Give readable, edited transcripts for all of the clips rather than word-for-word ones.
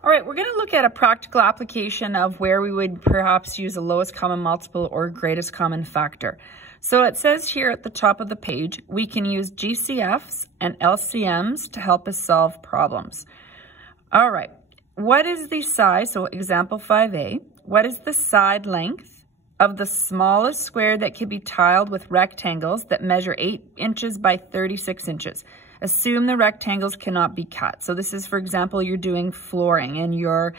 All right, we're going to look at a practical application of where we would perhaps use a lowest common multiple or greatest common factor. So it says here at the top of the page, we can use GCFs and LCMs to help us solve problems. All right, what is the size, so example 5A, what is the side length of the smallest square that can be tiled with rectangles that measure 8 inches by 36 inches? Assume the rectangles cannot be cut. So this is, for example, you're doing flooring and your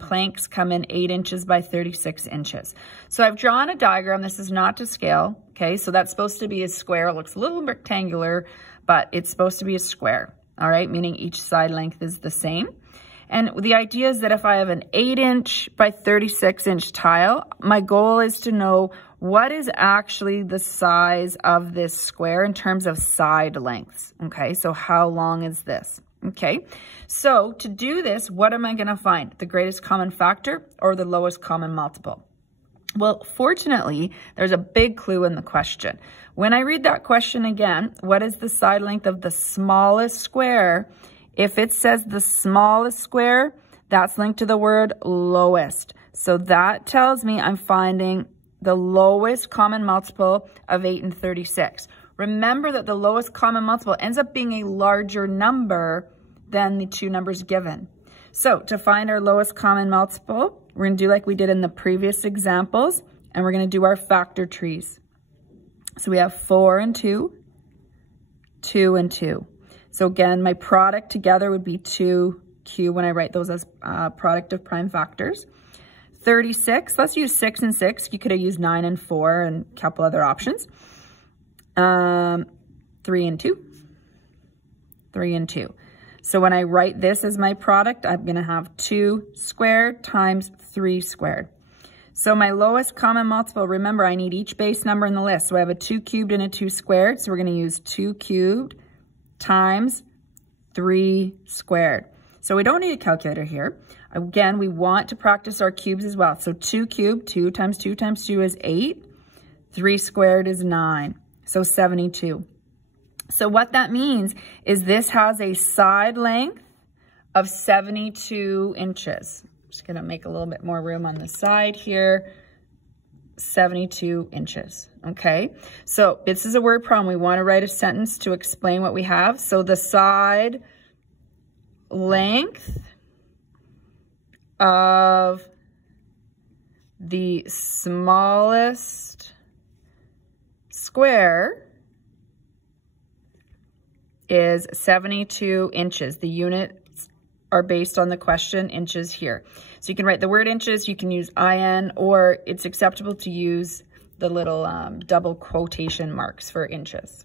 planks come in 8 inches by 36 inches. So I've drawn a diagram. This is not to scale. Okay, so that's supposed to be a square. It looks a little rectangular, but it's supposed to be a square. All right, meaning each side length is the same. And the idea is that if I have an 8-inch by 36-inch tile, my goal is to know what is actually the size of this square in terms of side lengths. Okay, so how long is this? Okay, so to do this, what am I going to find? The greatest common factor or the lowest common multiple? Well, fortunately, there's a big clue in the question. When I read that question again, what is the side length of the smallest square? If it says the smallest square, that's linked to the word lowest. So that tells me I'm finding the lowest common multiple of 8 and 36. Remember that the lowest common multiple ends up being a larger number than the two numbers given. So to find our lowest common multiple, we're going to do like we did in the previous examples, and we're going to do our factor trees. So we have 4 and 2, 2 and 2. So again, my product together would be 2q when I write those as product of prime factors. 36, let's use 6 and 6. You could have used 9 and 4 and a couple other options. 3 and 2, 3 and 2. So when I write this as my product, I'm going to have 2 squared times 3 squared. So my lowest common multiple, remember I need each base number in the list. So I have a 2 cubed and a 2 squared. So we're going to use 2 cubed times 3 squared. So we don't need a calculator here. Again, we want to practice our cubes as well. So 2 cubed, 2 times 2 times 2 is 8. 3 squared is 9. So 72. So what that means is this has a side length of 72 inches. I'm just going to make a little bit more room on the side here. 72 inches. Okay, so this is a word problem. We want to write a sentence to explain what we have. So the side length of the smallest square is 72 inches. The units are based on the question inches here. So you can write the word inches, you can use IN, or it's acceptable to use the little double quotation marks for inches.